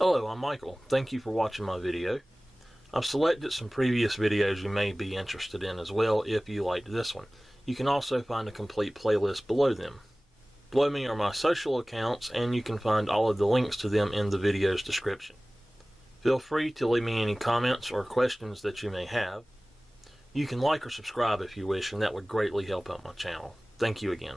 Hello, I'm Michael. Thank you for watching my video. I've selected some previous videos you may be interested in as well if you liked this one. You can also find a complete playlist below them. Below me are my social accounts, and you can find all of the links to them in the video's description. Feel free to leave me any comments or questions that you may have. You can like or subscribe if you wish, and that would greatly help out my channel. Thank you again.